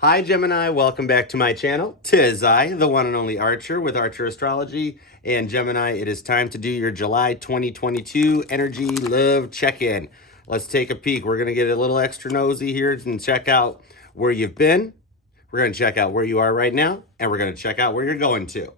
Hi Gemini, welcome back to my channel. 'Tis I, the one and only Archer with Archer Astrology. And Gemini, it is time to do your July 2022 energy love check-in. Let's take a peek. We're going to get a little extra nosy here and check out where you've been. We're going to check out where you are right now, and we're going to check out where you're going to.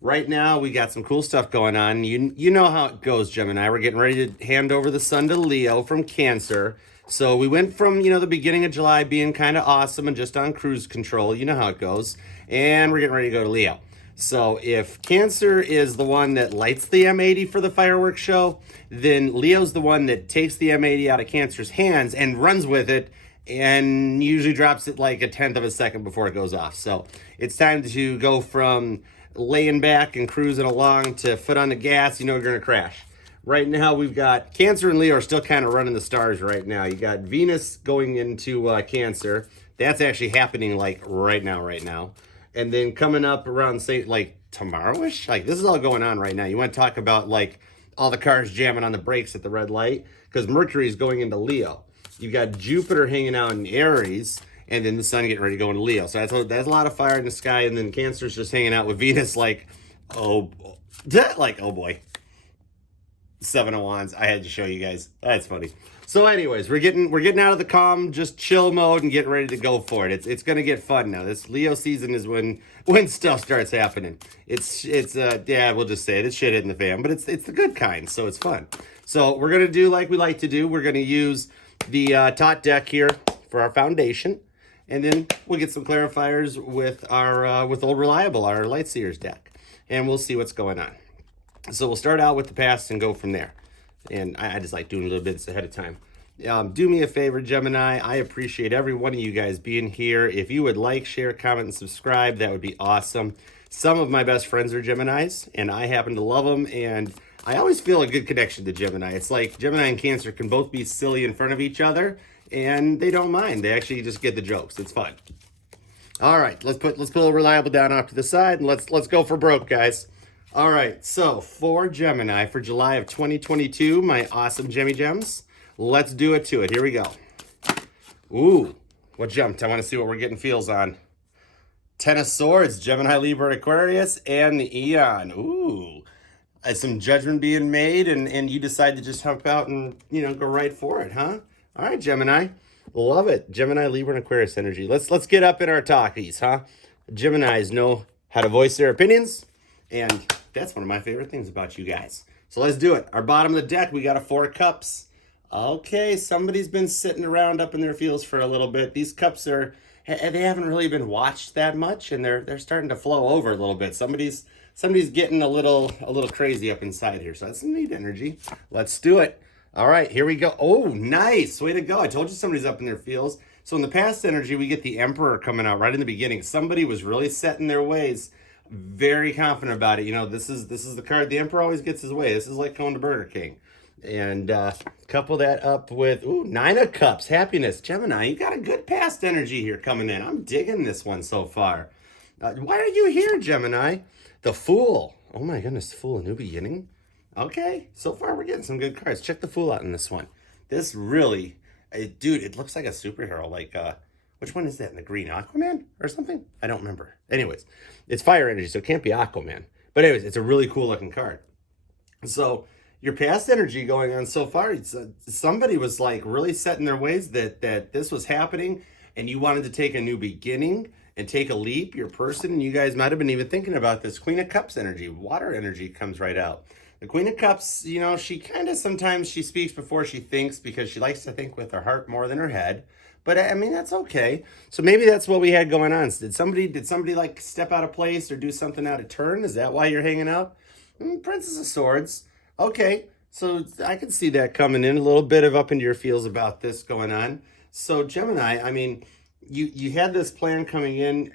Right now, we got some cool stuff going on. You know how it goes, Gemini. We're getting ready to hand over the sun to Leo from Cancer. So we went from, the beginning of July being kind of awesome and just on cruise control. You know how it goes. And we're getting ready to go to Leo. So if Cancer is the one that lights the M80 for the fireworks show, then Leo's the one that takes the M80 out of Cancer's hands and runs with it and usually drops it like a tenth of a second before it goes off. So it's time to go from laying back and cruising along to foot on the gas. You're going to crash. Right now, we've got Cancer and Leo are still kind of running the stars right now. You got Venus going into Cancer. That's actually happening like right now. And then coming up around, say, like tomorrow-ish. Like this is all going on right now. You want to talk about like all the cars jamming on the brakes at the red light? Because Mercury is going into Leo. You've got Jupiter hanging out in Aries. And then the sun getting ready to go into Leo. So that's a lot of fire in the sky. And then Cancer's just hanging out with Venus like, oh boy. Seven of Wands. I had to show you guys. That's funny. So anyways, we're getting out of the calm, just chill mode and getting ready to go for it. It's gonna get fun now. This Leo season is when stuff starts happening. It's we'll just say it. It's shit hitting the fan, but it's the good kind, so it's fun. So we're gonna do like we like to do. We're gonna use the Tot deck here for our foundation. And then we'll get some clarifiers with our with Old Reliable, our Lightseers deck. And we'll see what's going on. So we'll start out with the past and go from there. And I just like doing little bits ahead of time. Do me a favor, Gemini. I appreciate every one of you guys being here. If you would like, share, comment, and subscribe, that would be awesome. Some of my best friends are Geminis, and I happen to love them. And I always feel a good connection to Gemini. It's like Gemini and Cancer can both be silly in front of each other, and they don't mind. They actually just get the jokes. It's fun. All right, let's put Old Reliable down off to the side, and let's go for broke, guys. All right, so for Gemini, for July of 2022, my awesome Gemmy Gems, let's do it to it. Here we go. Ooh, what jumped? I want to see what we're getting feels on. Ten of Swords, Gemini, Libra, Aquarius, and the Eon. Ooh, some judgment being made, and you decide to just hump out and, go right for it, huh? All right, Gemini. Love it. Gemini, Libra, and Aquarius energy. Let's get up in our talkies, huh? Geminis know how to voice their opinions, and that's one of my favorite things about you guys. So let's do it. Our bottom of the deck, we got a Four of Cups. Okay, somebody's been sitting around up in their feels for a little bit. These cups they haven't really been watched that much, and they're starting to flow over a little bit. Somebody's getting a little crazy up inside here. So that's some neat energy. Let's do it. All right, here we go. Oh, nice. Way to go. I told you somebody's up in their feels. So in the past energy, we get the Emperor coming out right in the beginning. Somebody was really set in their ways, very confident about it. This is the card. The Emperor always gets his way. This is like going to Burger King. And couple that up with, Nine of Cups, happiness. Gemini, you got a good past energy here coming in. I'm digging this one so far. Why are you here, Gemini? The Fool. Oh my goodness, Fool, a new beginning. Okay, so far we're getting some good cards. Check the Fool out in this one. This really, dude, it looks like a superhero. Like, which one is that in the green? Aquaman or something? I don't remember. Anyways, it's fire energy, so it can't be Aquaman. But anyways, it's a really cool looking card. So your past energy going on so far, somebody was like really set in their ways that this was happening, and you wanted to take a new beginning and take a leap. Your person, and you guys might have been even thinking about this. Queen of Cups energy, water energy comes right out. The Queen of Cups, she kind of sometimes she speaks before she thinks, because she likes to think with her heart more than her head. But I mean, that's okay. So maybe that's what we had going on. Did somebody like step out of place or do something out of turn? Is that why you're hanging out? Princess of Swords. Okay, so I can see that coming in. A little bit of up into your feels about this going on. So Gemini, I mean, you had this plan coming in,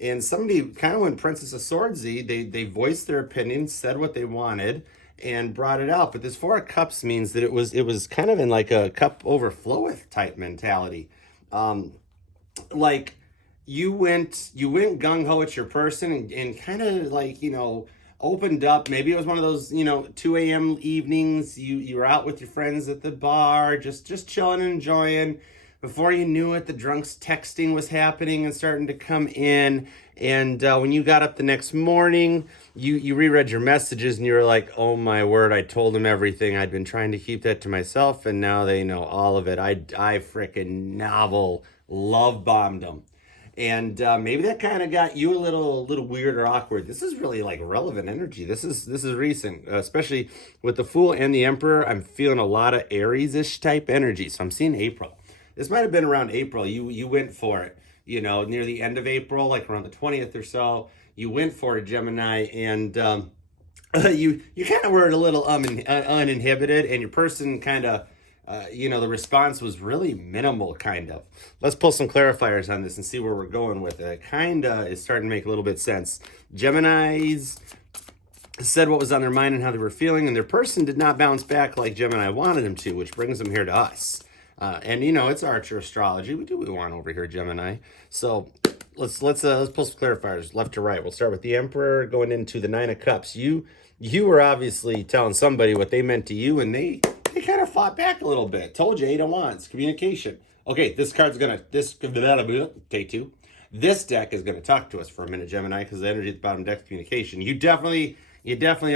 and somebody kind of went Princess of Swordsy. They voiced their opinion, said what they wanted, and brought it out. But this Four of Cups means that it was kind of in like a cup overfloweth type mentality. Like you went gung-ho at your person and kind of like, opened up. Maybe it was one of those, 2 a.m. evenings. You were out with your friends at the bar, just chilling and enjoying. before you knew it, the drunks texting was happening and starting to come in. And when you got up the next morning, you reread your messages and you were like, oh my word, I told them everything. I'd been trying to keep that to myself, and now they know all of it. I freaking novel love bombed them. And maybe that kind of got you a little weird or awkward. This is really like relevant energy. This is recent, especially with the Fool and the Emperor. I'm feeling a lot of Aries-ish type energy. So I'm seeing April. This might have been around April. You went for it. You know, near the end of April, like around the 20th or so, you went for it, Gemini, and you kind of were a little uninhibited, and your person kind of the response was really minimal, kind of. Let's pull some clarifiers on this and see where we're going with it. It kind of is starting to make a little bit sense. Geminis said what was on their mind and how they were feeling, and their person did not bounce back like Gemini wanted them to, which brings them here to us. And it's Archer Astrology. We do what we want over here, Gemini. So let's pull some clarifiers left to right. We'll start with the Emperor going into the Nine of Cups. You were obviously telling somebody what they meant to you, and they kind of fought back a little bit. Told you, Eight of Wands, communication. Okay, this card's take two. This deck is gonna talk to us for a minute, Gemini, because the energy at the bottom deck, communication. You definitely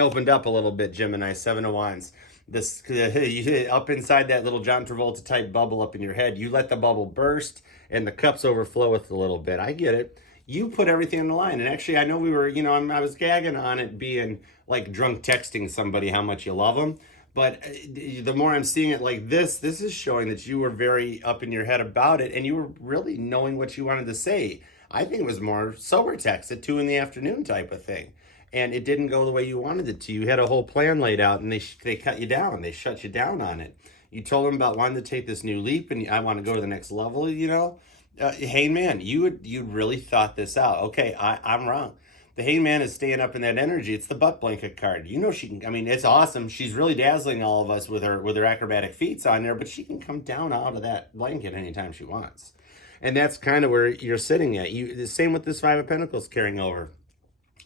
opened up a little bit, Gemini. Seven of Wands. This you up inside that little John Travolta type bubble up in your head. You let the bubble burst and the cups overflow with a little bit. I get it. You put everything on the line. And actually, I know we were, I was gagging on it being like drunk texting somebody how much you love them. But the more I'm seeing it like this is showing that you were very up in your head about it, and you were really knowing what you wanted to say. I think it was more sober text at 2 p.m. type of thing. And it didn't go the way you wanted it to. You had a whole plan laid out, and they cut you down. They shut you down on it. You told them about wanting to take this new leap, and I want to go to the next level, hey, man, you really thought this out. Okay, I'm wrong. The Hangman is staying up in that energy. It's the butt blanket card. She can, it's awesome. She's really dazzling all of us with her acrobatic feats on there, but she can come down out of that blanket anytime she wants. And that's kind of where you're sitting at. The same with this Five of Pentacles carrying over.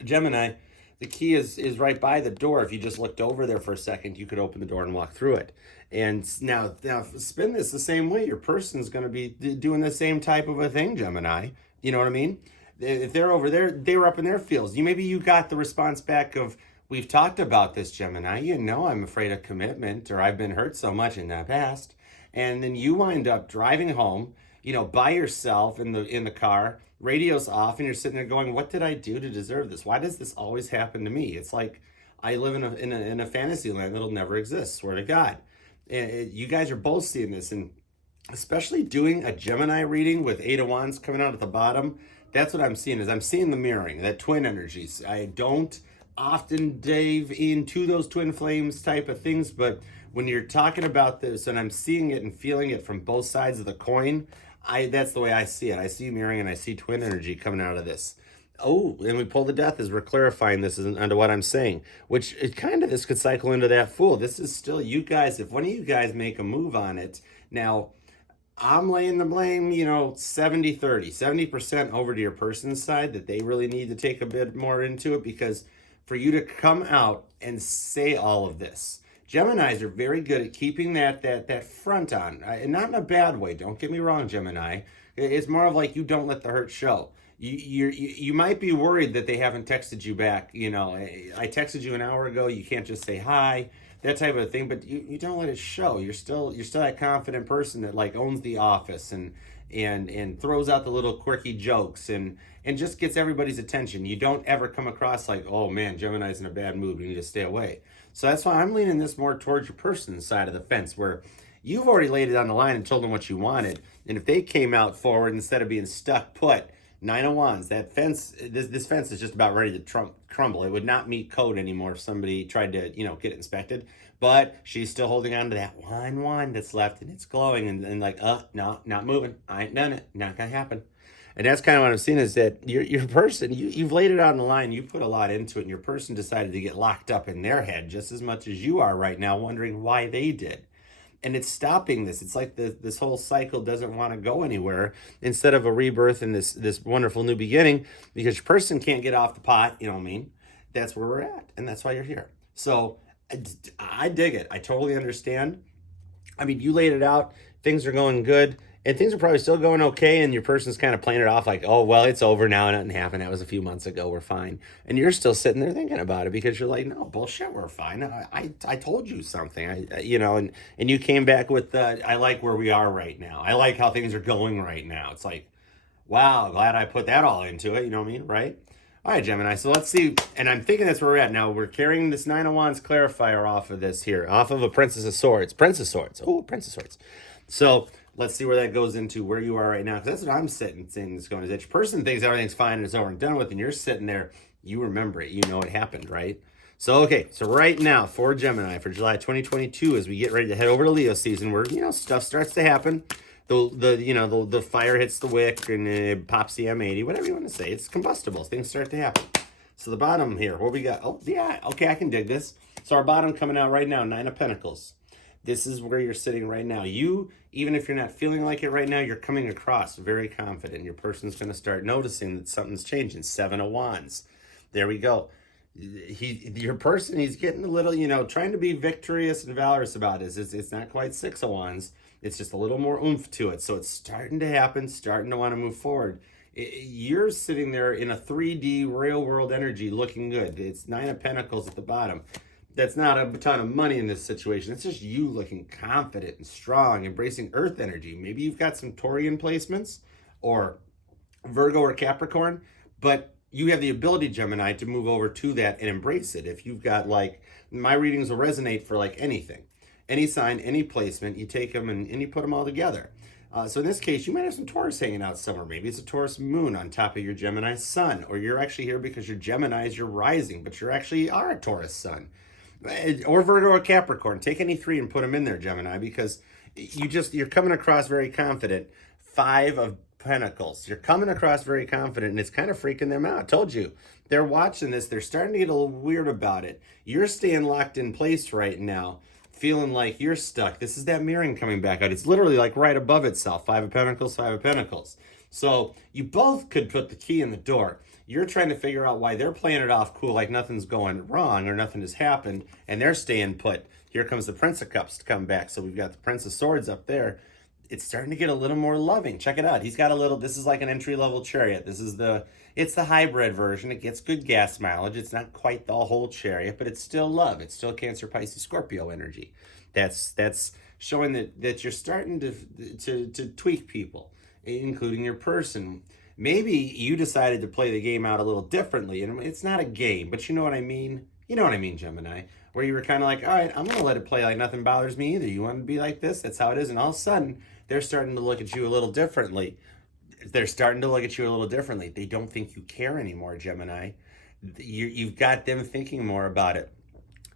Gemini, the key is right by the door. If you just looked over there for a second, you could open the door and walk through it. And now spin this the same way. Your person's going to be doing the same type of a thing, Gemini. You know what I mean? If they're over there, they were up in their fields. Maybe you got the response back of, we've talked about this, Gemini. I'm afraid of commitment, or I've been hurt so much in the past. And then you wind up driving home, by yourself in the car, radio's off, and you're sitting there going, what did I do to deserve this? Why does this always happen to me? It's like I live in a fantasy land that'll never exist, swear to God. And you guys are both seeing this, and especially doing a Gemini reading with Eight of Wands coming out at the bottom. That's what I'm seeing. I'm seeing the mirroring, that twin energies. I don't often dive into those twin flames type of things, but when you're talking about this and I'm seeing it and feeling it from both sides of the coin, that's the way I see it. I see mirroring and I see twin energy coming out of this. Oh, and we pull the Death as we're clarifying this under what I'm saying, which this could cycle into that Fool. This is still you guys. If one of you guys make a move on it, now I'm laying the blame, 70-30, 70% over to your person's side, that they really need to take a bit more into it, because for you to come out and say all of this, Geminis are very good at keeping that front on, and not in a bad way. Don't get me wrong, Gemini. It's more of like, you don't let the hurt show. You might be worried that they haven't texted you back. I texted you an hour ago. You can't just say hi, that type of thing. But you don't let it show. You're still that confident person that like owns the office and throws out the little quirky jokes and just gets everybody's attention. You don't ever come across like, oh man, Gemini's in a bad mood, we need to stay away. So that's why I'm leaning this more towards your person's side of the fence, where you've already laid it on the line and told them what you wanted. And if they came out forward instead of being stuck put, Nine of Wands, that fence, this fence is just about ready to crumble. It would not meet code anymore if somebody tried to, get it inspected. But she's still holding on to that one wand that's left, and it's glowing, and like, no, not moving. I ain't done it. Not gonna happen. And that's kind of what I'm seeing, is that your person, you've laid it on the line, you put a lot into it, and your person decided to get locked up in their head just as much as you are right now, wondering why they did. And it's stopping this. It's like this whole cycle doesn't want to go anywhere, instead of a rebirth and this wonderful new beginning, because your person can't get off the pot, you know what I mean? That's where we're at, and that's why you're here. So I dig it. I totally understand. You laid it out. Things are going good. and things are probably still going okay, and your person's kind of playing it off like, oh, well, it's over now, nothing happened, that was a few months ago, we're fine. And you're still sitting there thinking about it because you're like, no, bullshit, we're fine. I told you something. And you came back with, I like where we are right now. I like how things are going right now. It's like, wow, glad I put that all into it, you know what I mean, right? All right, Gemini, so let's see, and I'm thinking that's where we're at now. We're carrying this Nine of Wands clarifier off of this here, off of a Princess of Swords. Princess of Swords. Oh, Princess of Swords. So let's see where that goes into where you are right now, because that's what I'm sitting saying that's going is that your person thinks everything's fine and it's over and done with, and you're sitting there, you remember it, you know it happened, right? So, okay, so right now for Gemini, for July 2022, as we get ready to head over to Leo season, where, stuff starts to happen. The fire hits the wick and it pops the M80, whatever you want to say. It's combustibles. Things start to happen. So the bottom here, what we got? Oh, yeah, okay, I can dig this. So our bottom coming out right now, Nine of Pentacles. This is where you're sitting right now. You, even if you're not feeling like it right now, you're coming across very confident. Your person's going to start noticing that something's changing. Seven of Wands. There we go. Your person, he's getting a little, trying to be victorious and valorous about it. It's not quite Six of Wands. It's just a little more oomph to it. So it's starting to happen, starting to want to move forward. You're sitting there in a 3D real world energy looking good. It's Nine of Pentacles at the bottom. That's not a ton of money in this situation. It's just you looking confident and strong, embracing earth energy. Maybe you've got some Taurian placements or Virgo or Capricorn, but you have the ability, Gemini, to move over to that and embrace it. If you've got, like, my readings will resonate for like anything. Any sign, any placement, you take them and you put them all together. So in this case, you might have some Taurus hanging out somewhere. Maybe it's a Taurus moon on top of your Gemini sun, or you're actually here because your Gemini is your rising, but you actually are a Taurus sun. Or Virgo or Capricorn. Take any three and put them in there, Gemini, because you're coming across very confident. Five of Pentacles. You're coming across very confident, and it's kind of freaking them out. I told you. They're watching this. They're starting to get a little weird about it. You're staying locked in place right now, feeling like you're stuck. This is that mirroring coming back out. It's literally like right above itself. Five of Pentacles, Five of Pentacles. So you both could put the key in the door. You're trying to figure out why they're playing it off cool, like nothing's going wrong or nothing has happened, and they're staying put. Here comes the Prince of Cups to come back. So we've got the Prince of Swords up there. It's starting to get a little more loving. Check it out. He's got a little, this is like an entry-level chariot. It's the hybrid version. It gets good gas mileage. It's not quite the whole chariot, but it's still love. It's still Cancer, Pisces, Scorpio energy. That's showing that you're starting to tweak people, including your person. Maybe you decided to play the game out a little differently, and it's not a game, but you know what I mean? You know what I mean, Gemini? Where you were kind of like, all right, I'm going to let it play like nothing bothers me either. You want to be like this? That's how it is. And all of a sudden, they're starting to look at you a little differently. They don't think you care anymore, Gemini. You've got them thinking more about it.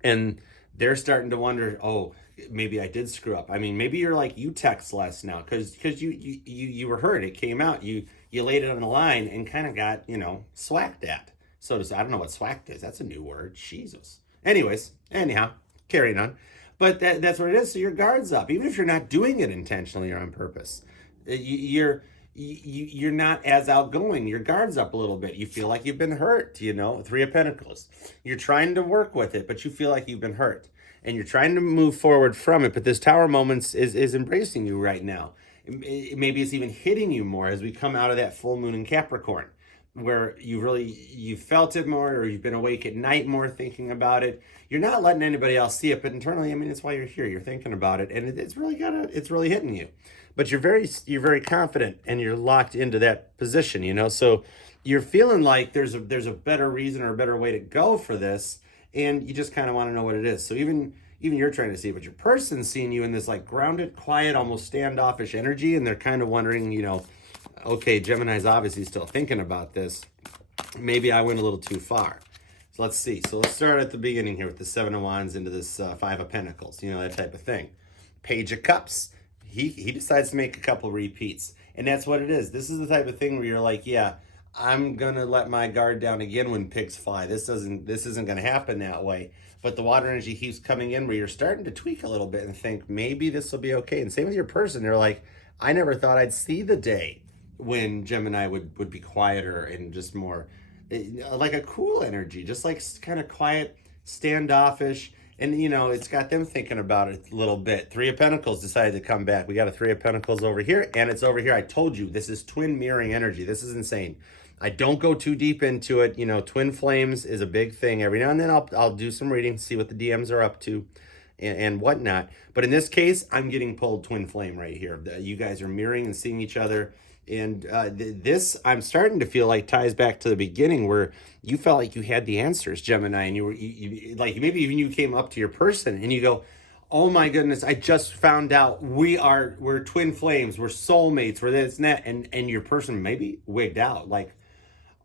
And they're starting to wonder, oh, maybe I did screw up. I mean, maybe you're like, you text less now because you were hurt. It came out. You laid it on the line and kind of got, swacked at. So I don't know what swacked is. That's a new word. Jesus. Anyhow, carrying on. But that's what it is. So your guard's up. Even if you're not doing it intentionally or on purpose, you're not as outgoing. Your guard's up a little bit. You feel like you've been hurt, Three of Pentacles. You're trying to work with it, but you feel like you've been hurt. And you're trying to move forward from it, but this Tower Moments is embracing you right now. Maybe it's even hitting you more as we come out of that full moon in Capricorn, where you felt it more, or you've been awake at night more thinking about it. You're not letting anybody else see it, but internally, it's why you're here. You're thinking about it, and it's really hitting you. But you're very confident, and you're locked into that position, So you're feeling like there's a better reason or a better way to go for this, and you just kind of want to know what it is. So even you're trying to see it, but your person's seeing you in this like grounded, quiet, almost standoffish energy, and they're kind of wondering, okay, Gemini's obviously still thinking about this. Maybe I went a little too far. So let's see. So let's start at the beginning here with the Seven of Wands into this Five of Pentacles, that type of thing. Page of Cups. He decides to make a couple repeats, and that's what it is. This is the type of thing where you're like, yeah, I'm gonna let my guard down again when pigs fly. This isn't gonna happen that way. But the water energy keeps coming in where you're starting to tweak a little bit and think maybe this will be okay. And same with your person. They're like, I never thought I'd see the day when Gemini would be quieter and just more like a cool energy, just like kind of quiet, standoffish. And, you know, it's got them thinking about it a little bit. Three of Pentacles decided to come back. We got a Three of Pentacles over here, and it's over here. I told you, this is twin mirroring energy. This is insane. I don't go too deep into it. You know, twin flames is a big thing. Every now and then I'll do some reading, see what the DMs are up to and whatnot. But in this case, I'm getting pulled twin flame right here. You guys are mirroring and seeing each other. And this, I'm starting to feel like ties back to the beginning where you felt like you had the answers, Gemini, and you like maybe even you came up to your person and you go, oh my goodness, I just found out we're twin flames, we're soulmates, we're this and that, and your person maybe wigged out like,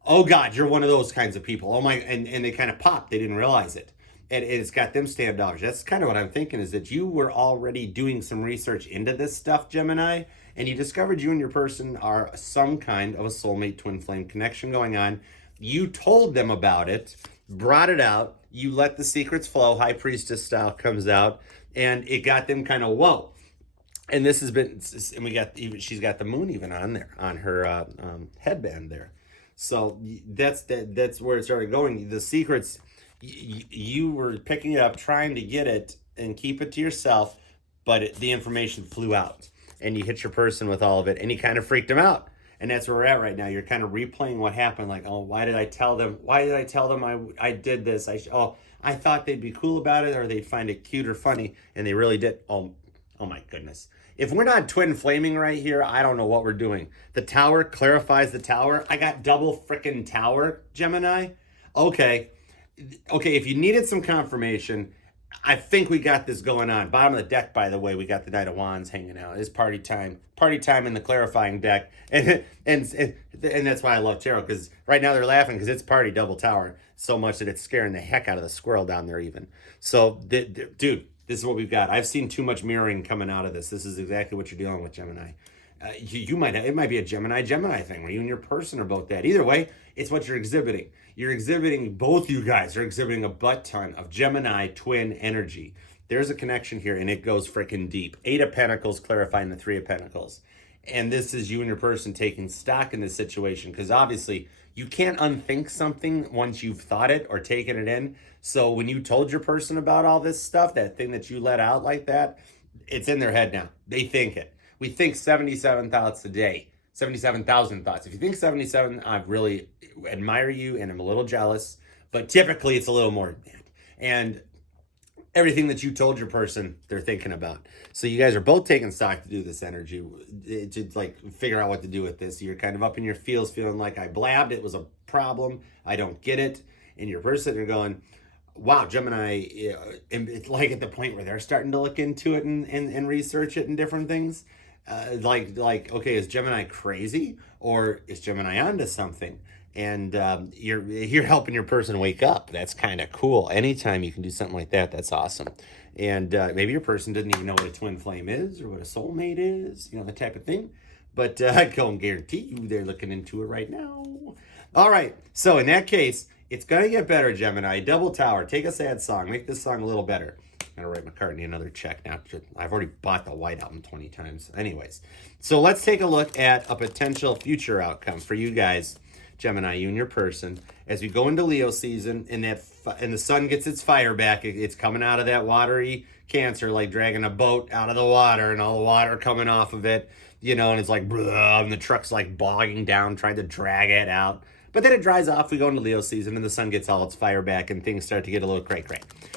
oh God, you're one of those kinds of people. Oh my, and they kind of popped, they didn't realize it. And it's got them standoffish. That's kind of what I'm thinking, is that you were already doing some research into this stuff, Gemini, and you discovered you and your person are some kind of a soulmate twin flame connection going on. You told them about it, brought it out, you let the secrets flow, high priestess style comes out, and it got them kind of, whoa. And this has been, and she's got the moon even on there, on her headband there. So that's where it started going. The secrets, you were picking it up, trying to get it and keep it to yourself, but the information flew out and you hit your person with all of it and you kind of freaked them out. And that's where we're at right now. You're kind of replaying what happened. Like, oh, why did I tell them? Why did I tell them I did this? I thought they'd be cool about it or they'd find it cute or funny. And they really did. Oh my goodness. If we're not twin flaming right here, I don't know what we're doing. The tower clarifies the tower. I got double frickin' tower, Gemini. Okay, if you needed some confirmation, I think we got this going on. Bottom of the deck, by the way, we got the Knight of Wands hanging out. It's party time. Party time in the clarifying deck. And that's why I love tarot, because right now they're laughing because it's party double tower so much that it's scaring the heck out of the squirrel down there even. So, dude, this is what we've got. I've seen too much mirroring coming out of this. This is exactly what you're dealing with, Gemini. It might be a Gemini thing where you and your person are both that. Either way, it's what you're exhibiting. Both you guys are exhibiting a butt ton of Gemini twin energy. There's a connection here and it goes freaking deep. 8 of Pentacles clarifying the 3 of Pentacles. And this is you and your person taking stock in this situation, because obviously you can't unthink something once you've thought it or taken it in. So when you told your person about all this stuff, that thing that you let out like that, it's in their head now. They think it. We think 77 thoughts a day, 77,000 thoughts. If you think 77, I really admire you and I'm a little jealous, but typically it's a little more than that. And everything that you told your person, they're thinking about. So you guys are both taking stock to do this energy, to like figure out what to do with this. You're kind of up in your feels, feeling like I blabbed, it was a problem, I don't get it. And your person are going, wow, Gemini, and it's like at the point where they're starting to look into it and research it and different things. Okay, is Gemini crazy or is Gemini onto something? And you're helping your person wake up. That's kind of cool. Anytime you can do something like that, that's awesome. And maybe your person doesn't even know what a twin flame is or what a soulmate is, you know, the type of thing. But I can guarantee you they're looking into it right now. All right, so in that case, it's going to get better, Gemini. Double tower. Take a sad song. Make this song a little better. I'm going to write McCartney another check now. I've already bought the White Album 20 times. Anyways, so let's take a look at a potential future outcome for you guys, Gemini, you and your person, as we go into Leo season and the sun gets its fire back. It's coming out of that watery Cancer, like dragging a boat out of the water and all the water coming off of it, you know, and it's like, and the truck's like bogging down, trying to drag it out. But then it dries off, we go into Leo season, and the sun gets all its fire back, and things start to get a little cray.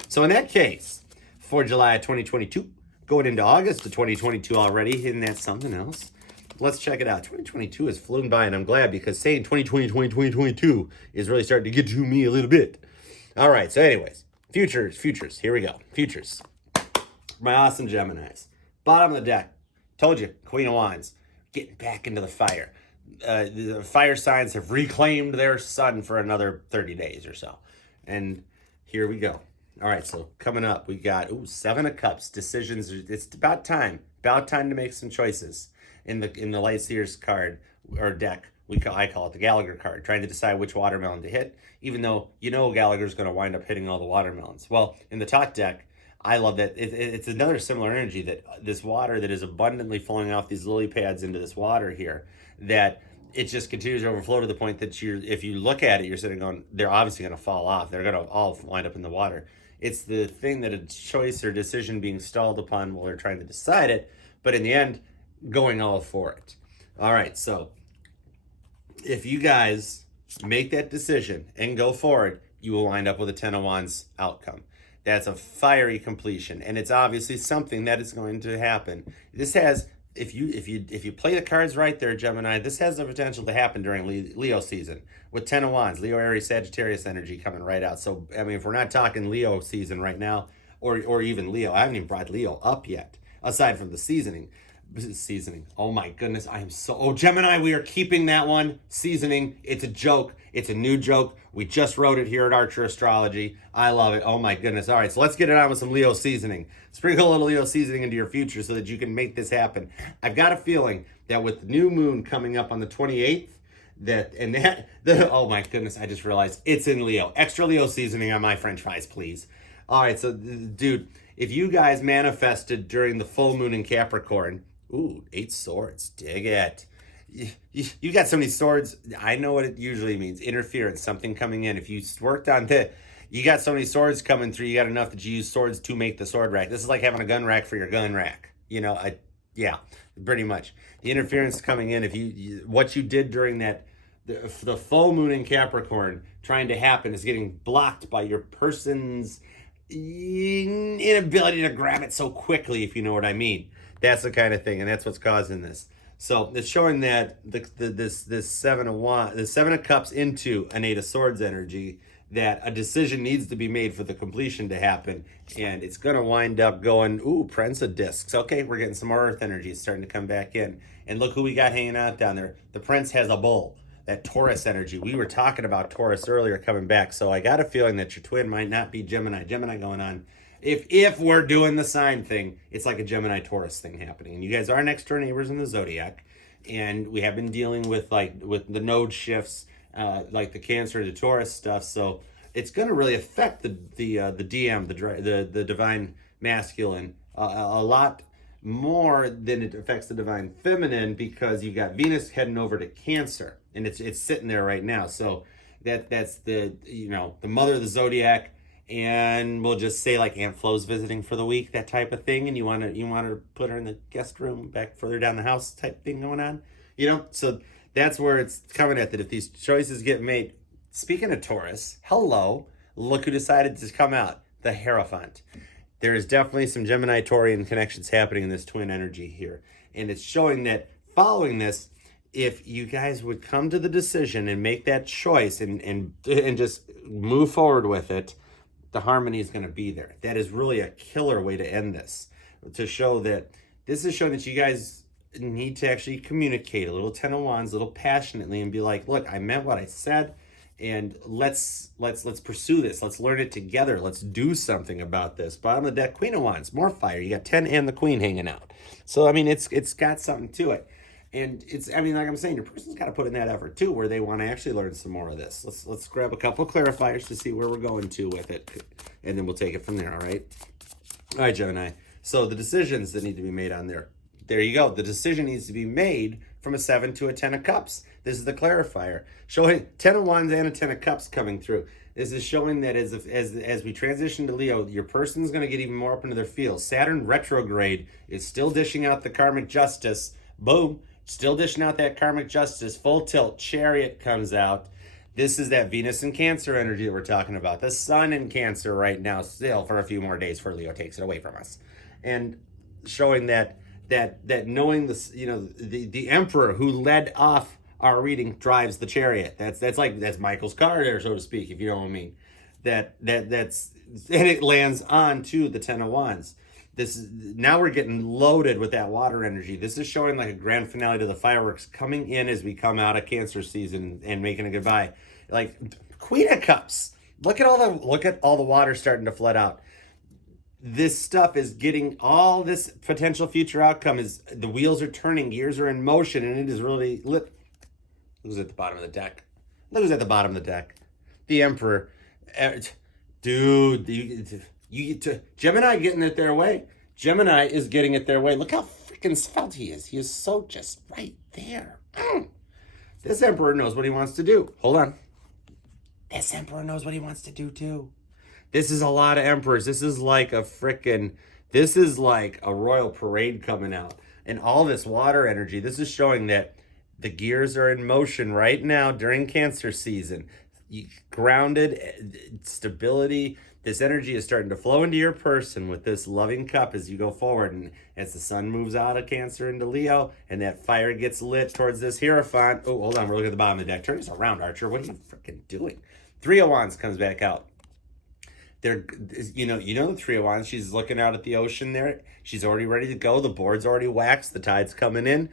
So in that case, for July of 2022, going into August of 2022 already, isn't that something else? Let's check it out. 2022 has flown by, and I'm glad, because saying 2022 is really starting to get to me a little bit. All right, so anyways, futures, here we go. Futures. My awesome Geminis. Bottom of the deck. Told you, Queen of Wands. Getting back into the fire. The fire signs have reclaimed their sun for another 30 days or so. And here we go. All right, so coming up, we got 7 of Cups, decisions. It's about time to make some choices. In the Light Seers card or deck, I call it the Gallagher card, trying to decide which watermelon to hit, even though you know Gallagher's going to wind up hitting all the watermelons. Well, in the Talk deck, I love that it's another similar energy, that this water that is abundantly flowing off these lily pads into this water here, that it just continues to overflow to the point that if you look at it, you're sitting going, they're obviously going to fall off. They're going to all wind up in the water. It's the thing that a choice or decision being stalled upon while they're trying to decide it, but in the end, going all for it. All right, so if you guys make that decision and go forward, you will wind up with a 10 of Wands outcome. That's a fiery completion, and it's obviously something that is going to happen. This has, if you play the cards right there, Gemini, this has the potential to happen during Leo season with 10 of Wands, Leo, Aries, Sagittarius energy coming right out. So, I mean, if we're not talking Leo season right now, or even Leo, I haven't even brought Leo up yet, aside from the seasoning. Oh my goodness, I am so... Oh, Gemini, we are keeping that one. Seasoning, it's a joke. It's a new joke. We just wrote it here at Archer Astrology. I love it. Oh my goodness. All right, so let's get it on with some Leo seasoning. Sprinkle a little Leo seasoning into your future so that you can make this happen. I've got a feeling that with the new moon coming up on the 28th, oh my goodness, I just realized it's in Leo. Extra Leo seasoning on my French fries, please. All right, so dude, if you guys manifested during the full moon in Capricorn, ooh, 8 swords, dig it. You got so many swords. I know what it usually means. Interference, something coming in. If you worked on that, you got so many swords coming through, you got enough that you use swords to make the sword rack. This is like having a gun rack for your gun rack. You know, yeah, pretty much. The interference coming in, if what you did during that, the full moon in Capricorn trying to happen is getting blocked by your person's inability to grab it so quickly, if you know what I mean. That's the kind of thing, and that's what's causing this. So it's showing that this 7 of Wands, the 7 of Cups into an 8 of Swords energy, that a decision needs to be made for the completion to happen, and it's going to wind up going, ooh, Prince of Discs. Okay, we're getting some more Earth energy. It's starting to come back in, and look who we got hanging out down there. The Prince has a bull. That Taurus energy. We were talking about Taurus earlier coming back, so I got a feeling that your twin might not be Gemini. Gemini going on. If we're doing the sign thing, it's like a Gemini Taurus thing happening. And you guys are next door neighbors in the zodiac, and we have been dealing with the node shifts, like the Cancer to Taurus stuff. So it's going to really affect the DM, the divine masculine, a lot more than it affects the divine feminine, because you've got Venus heading over to Cancer, and it's sitting there right now. So that's the the mother of the zodiac. And we'll just say like Aunt Flo's visiting for the week, that type of thing, and you want to put her in the guest room back further down the house type thing going on, so that's where it's coming at, that if these choices get made. Speaking of Taurus, hello, look who decided to come out, the Hierophant. There is definitely some Gemini Taurian connections happening in this twin energy here, and it's showing that following this, if you guys would come to the decision and make that choice and just move forward with it, the harmony is going to be there. That is really a killer way to end this, to show that this is showing that you guys need to actually communicate a little 10 of Wands, a little passionately, and be like, look, I meant what I said, and let's pursue this. Let's learn it together. Let's do something about this. Bottom of the deck, Queen of Wands, more fire. You got 10 and the Queen hanging out. So I mean, it's got something to it. And like I'm saying, your person's got to put in that effort too, where they want to actually learn some more of this. Let's grab a couple clarifiers to see where we're going to with it, and then we'll take it from there. All right, Gemini. So the decisions that need to be made on there you go. The decision needs to be made from a 7 to a 10 of Cups. This is the clarifier, showing 10 of Wands and a 10 of Cups coming through. This is showing that as we transition to Leo, your person's going to get even more up into their feels. Saturn retrograde is still dishing out the karmic justice. Boom. Still dishing out that karmic justice, full tilt, Chariot comes out. This is that Venus and Cancer energy that we're talking about. The Sun in Cancer right now, still for a few more days before Leo takes it away from us. And showing that knowing this, the Emperor who led off our reading drives the Chariot. That's Michael's car there, so to speak, if you know what I mean. That's and it lands on to the 10 of Wands. Now we're getting loaded with that water energy. This is showing like a grand finale to the fireworks coming in as we come out of Cancer season and making a goodbye. Like Queen of Cups. Look at all the water starting to flood out. This stuff is getting all this potential future outcome, is the wheels are turning, gears are in motion, and it is really lit. Who's at the bottom of the deck? Look who's at the bottom of the deck. The Emperor. Dude, you get to Gemini getting it their way. Gemini is getting it their way. Look how freaking svelte he is. He is so just right there. This Emperor knows what he wants to do. Hold on. This Emperor knows what he wants to do too. This is a lot of emperors. This is like this is like a royal parade coming out. And all this water energy, this is showing that the gears are in motion right now during Cancer season. Grounded, stability. This energy is starting to flow into your person with this loving cup as you go forward. And as the sun moves out of Cancer into Leo and that fire gets lit towards this Hierophant. Oh, hold on. We're looking at the bottom of the deck. Turn this around, Archer. What are you freaking doing? Three of Wands comes back out. There, you know the Three of Wands. She's looking out at the ocean there. She's already ready to go. The board's already waxed. The tide's coming in.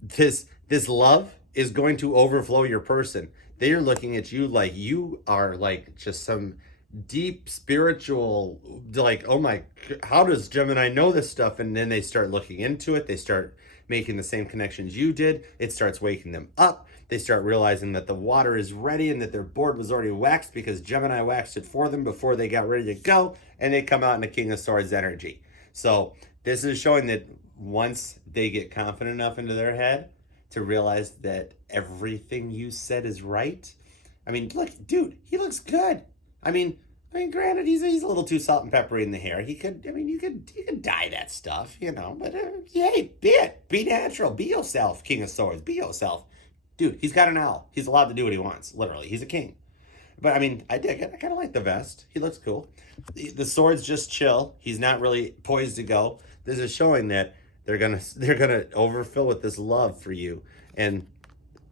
This love is going to overflow your person. They are looking at you like you are like just some deep spiritual, like, oh my, how does Gemini know this stuff? And then they start looking into it. They start making the same connections you did. It starts waking them up. They start realizing that the water is ready and that their board was already waxed because Gemini waxed it for them before they got ready to go. And they come out in the King of Swords energy. So this is showing that once they get confident enough into their head to realize that everything you said is right. I mean, look, dude, he looks good. I mean, granted, he's a little too salt and peppery in the hair. He could, I mean, you could dye that stuff, you know. But hey, be natural, be yourself, King of Swords, be yourself, dude. He's got an owl. He's allowed to do what he wants. Literally, he's a king. But I mean, I dig it. I kind of like the vest. He looks cool. The swords just chill. He's not really poised to go. This is showing that they're gonna overfill with this love for you, and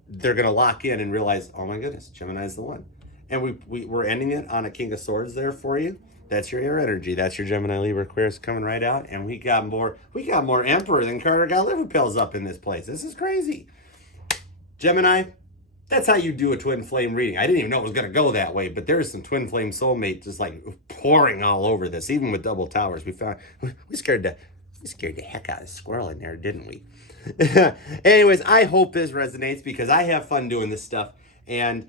they're gonna lock in and realize, oh my goodness, Gemini's the one. And we're ending it on a King of Swords there for you. That's your air energy. That's your Gemini, Libra, Aquarius coming right out. And we got more Emperor than Carter got liver pills up in this place. This is crazy. Gemini, that's how you do a twin flame reading. I didn't even know it was going to go that way, but there's some twin flame soulmate just like pouring all over this, even with double towers. We scared the heck out of the squirrel in there, didn't we? Anyways, I hope this resonates because I have fun doing this stuff. And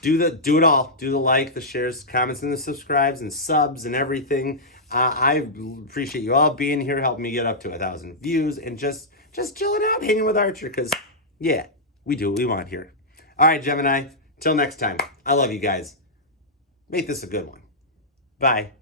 do it all. Do the like, the shares, comments, and the subscribes and subs and everything. I appreciate you all being here, helping me get up to 1,000 views, and just chilling out, hanging with Archer, because yeah, we do what we want here. All right, Gemini. Till next time. I love you guys. Make this a good one. Bye.